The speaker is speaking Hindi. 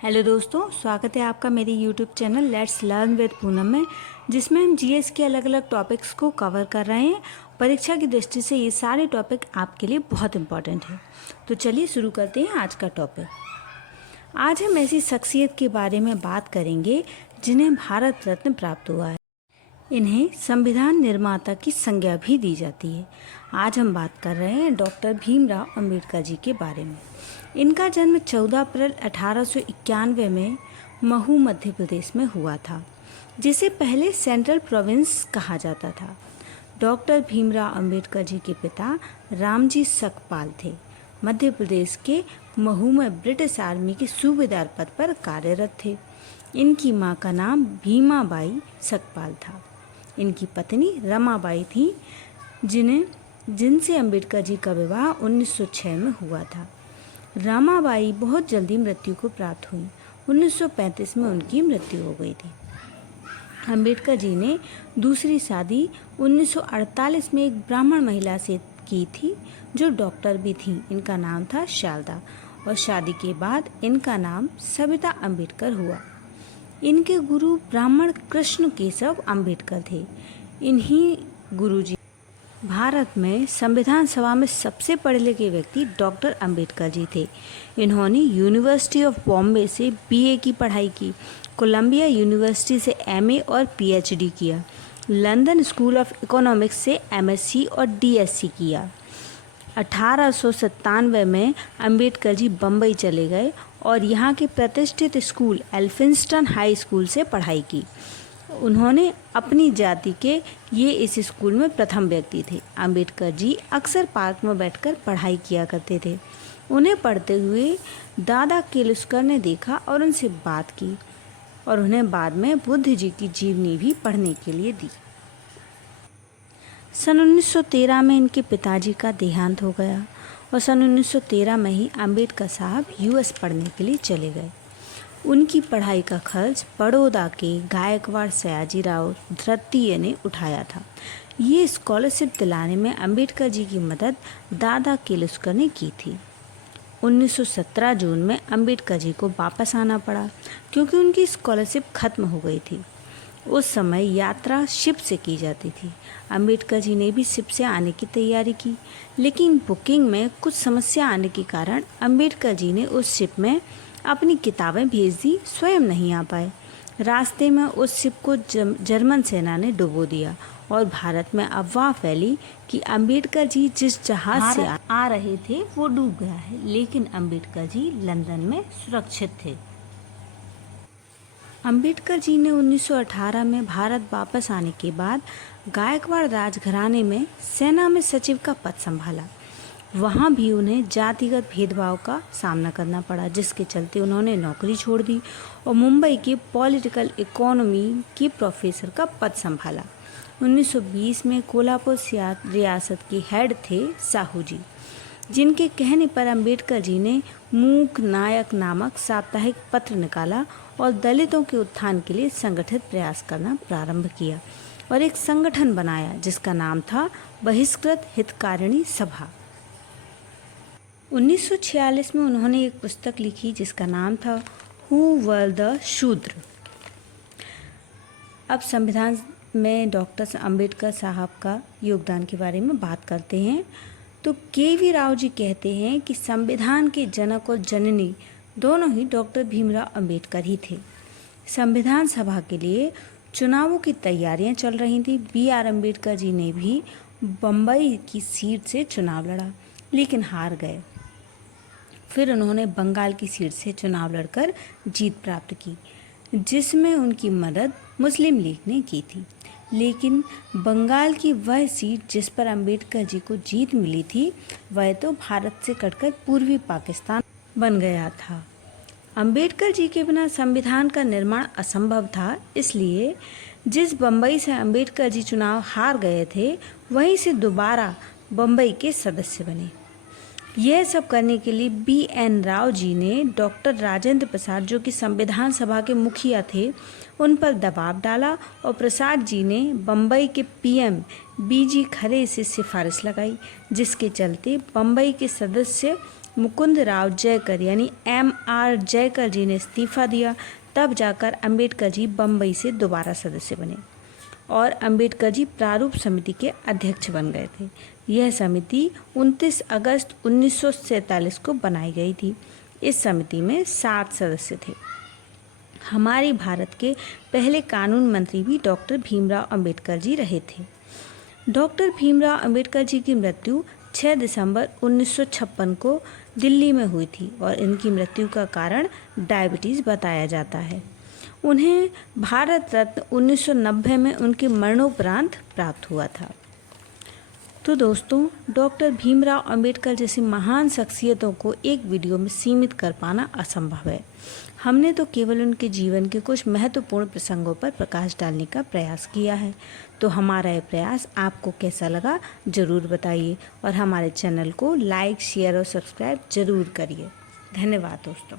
हेलो दोस्तों, स्वागत है आपका मेरे YouTube channel let's learn with Poonam में, जिसमें हम जीएस के अलग अलग टॉपिक्स को कवर कर रहे हैं। परीक्षा की दृष्टि से ये सारे टॉपिक आपके लिए बहुत इंपॉर्टेंट है। तो चलिए शुरू करते हैं आज का टॉपिक। आज हम ऐसी शख्सियत के बारे में बात करेंगे जिन्हें भारत रत्न प्राप्त हुआ है। इन्हें संविधान निर्माता की संज्ञा भी दी जाती है। आज हम बात कर रहे हैं डॉक्टर भीमराव अंबेडकर जी के बारे में। इनका जन्म 14 अप्रैल 1891 में महू मध्य प्रदेश में हुआ था, जिसे पहले सेंट्रल प्रोविंस कहा जाता था। डॉक्टर भीमराव अंबेडकर जी के पिता रामजी सकपाल थे। मध्य प्रदेश के महू में ब्रिटिश आर्मी के सूबेदार पद पर कार्यरत थे। इनकी मां का नाम भीमाबाई सकपाल था। इनकी पत्नी रमाबाई थी, जिनसे अंबेडकर जी का विवाह 1906 में हुआ था। रमाबाई बहुत जल्दी मृत्यु को प्राप्त हुई। 1935 में उनकी मृत्यु हो गई थी। अंबेडकर जी ने दूसरी शादी 1948 में एक ब्राह्मण महिला से की थी, जो डॉक्टर भी थी। इनका नाम था शारदा, और शादी के बाद इनका नाम सविता अंबेडकर हुआ। इनके गुरु ब्राह्मण कृष्ण केशव अंबेडकर थे। इन्हीं गुरुजी भारत में संविधान सभा में सबसे पढ़े लिखे व्यक्ति डॉक्टर अंबेडकर जी थे। इन्होंने यूनिवर्सिटी ऑफ बॉम्बे से बीए की पढ़ाई की, कोलंबिया यूनिवर्सिटी से एमए और पीएचडी किया, लंदन स्कूल ऑफ इकोनॉमिक्स से एमएससी और डीएससी किया। 1897 में अंबेडकर जी बम्बई चले गए और यहाँ के प्रतिष्ठित स्कूल एल्फिंस्टन हाई स्कूल से पढ़ाई की। उन्होंने अपनी जाति के ये इस स्कूल में प्रथम व्यक्ति थे। अंबेडकर जी अक्सर पार्क में बैठकर पढ़ाई किया करते थे। उन्हें पढ़ते हुए दादा केलुस्कर ने देखा और उनसे बात की, और उन्हें बाद में बुद्ध जी की जीवनी भी पढ़ने के लिए दी। सन 1913 में इनके पिताजी का देहांत हो गया और सन 1913 में ही अंबेडकर साहब यूएस पढ़ने के लिए चले गए। उनकी पढ़ाई का खर्च बड़ौदा के गायकवाड़ सयाजीराव तृतीय ने उठाया था। ये स्कॉलरशिप दिलाने में अंबेडकर जी की मदद दादा केलुस्कर ने की थी। 1917 जून में अंबेडकर जी को वापस आना पड़ा, क्योंकि उनकी स्कॉलरशिप खत्म हो गई थी। उस समय यात्रा शिप से की जाती थी। अंबेडकर जी ने भी शिप से आने की तैयारी की, लेकिन बुकिंग में कुछ समस्या आने के कारण अंबेडकर जी ने उस शिप में अपनी किताबें भेज दी, स्वयं नहीं आ पाए। रास्ते में उस शिप को जर्मन सेना ने डुबो दिया और भारत में अफवाह फैली कि अंबेडकर जी जिस जहाज से आ रहे थे वो डूब गया है, लेकिन अंबेडकर जी लंदन में सुरक्षित थे। अंबेडकर जी ने 1918 में भारत वापस आने के बाद गायकवाड़ राजघराने में सेना में सचिव का पद संभाला। वहाँ भी उन्हें जातिगत भेदभाव का सामना करना पड़ा, जिसके चलते उन्होंने नौकरी छोड़ दी और मुंबई के पॉलिटिकल इकोनॉमी के प्रोफेसर का पद संभाला। 1920 में कोल्हापुर रियासत के हेड थे साहू जी, जिनके कहने पर अंबेडकर जी ने मूक नायक नामक साप्ताहिक पत्र निकाला और दलितों के उत्थान के लिए संगठित प्रयास करना प्रारंभ किया और एक संगठन बनाया जिसका नाम था बहिष्कृत हितकारिणी सभा। 1946 में उन्होंने एक पुस्तक लिखी जिसका नाम था हु वर द शूद्र। अब संविधान में डॉक्टर अंबेडकर साहब का योगदान के बारे में बात करते हैं। तो के.वी. राव जी कहते हैं कि संविधान के जनक और जननी दोनों ही डॉक्टर भीमराव अंबेडकर ही थे। संविधान सभा के लिए चुनावों की तैयारियां चल रही थी। बी.आर. अंबेडकर जी ने भी बम्बई की सीट से चुनाव लड़ा, लेकिन हार गए। फिर उन्होंने बंगाल की सीट से चुनाव लड़कर जीत प्राप्त की, जिसमें उनकी मदद मुस्लिम लीग ने की थी। लेकिन बंगाल की वह सीट जिस पर अंबेडकर जी को जीत मिली थी, वह तो भारत से कटकर पूर्वी पाकिस्तान बन गया था। अंबेडकर जी के बिना संविधान का निर्माण असंभव था। इसलिए जिस बम्बई से अंबेडकर जी चुनाव हार गए थे, वहीं से दोबारा बम्बई के सदस्य बने। यह सब करने के लिए बी.एन. राव जी ने डॉक्टर राजेंद्र प्रसाद, जो कि संविधान सभा के मुखिया थे, उन पर दबाव डाला और प्रसाद जी ने बम्बई के पीएम बी.जी. खरे से सिफारिश लगाई, जिसके चलते बम्बई के सदस्य मुकुंद राव जयकर यानी MR जयकर जी ने इस्तीफा दिया, तब जाकर अंबेडकर जी बम्बई से दोबारा सदस्य बने और अंबेडकर जी प्रारूप समिति के अध्यक्ष बन गए थे। यह समिति 29 अगस्त 1947 को बनाई गई थी। इस समिति में 7 सदस्य थे। हमारे भारत के पहले कानून मंत्री भी डॉक्टर भीमराव अंबेडकर जी रहे थे। डॉक्टर भीमराव अंबेडकर जी की मृत्यु 6 दिसंबर 1956 को दिल्ली में हुई थी और इनकी मृत्यु का कारण डायबिटीज़ बताया जाता है। उन्हें भारत रत्न 1990 में उनके मरणोपरांत प्राप्त हुआ था। तो दोस्तों, डॉक्टर भीमराव अंबेडकर जैसी महान शख्सियतों को एक वीडियो में सीमित कर पाना असंभव है। हमने तो केवल उनके जीवन के कुछ महत्वपूर्ण प्रसंगों पर प्रकाश डालने का प्रयास किया है। तो हमारा ये प्रयास आपको कैसा लगा ज़रूर बताइए और हमारे चैनल को लाइक, शेयर और सब्सक्राइब ज़रूर करिए। धन्यवाद दोस्तों।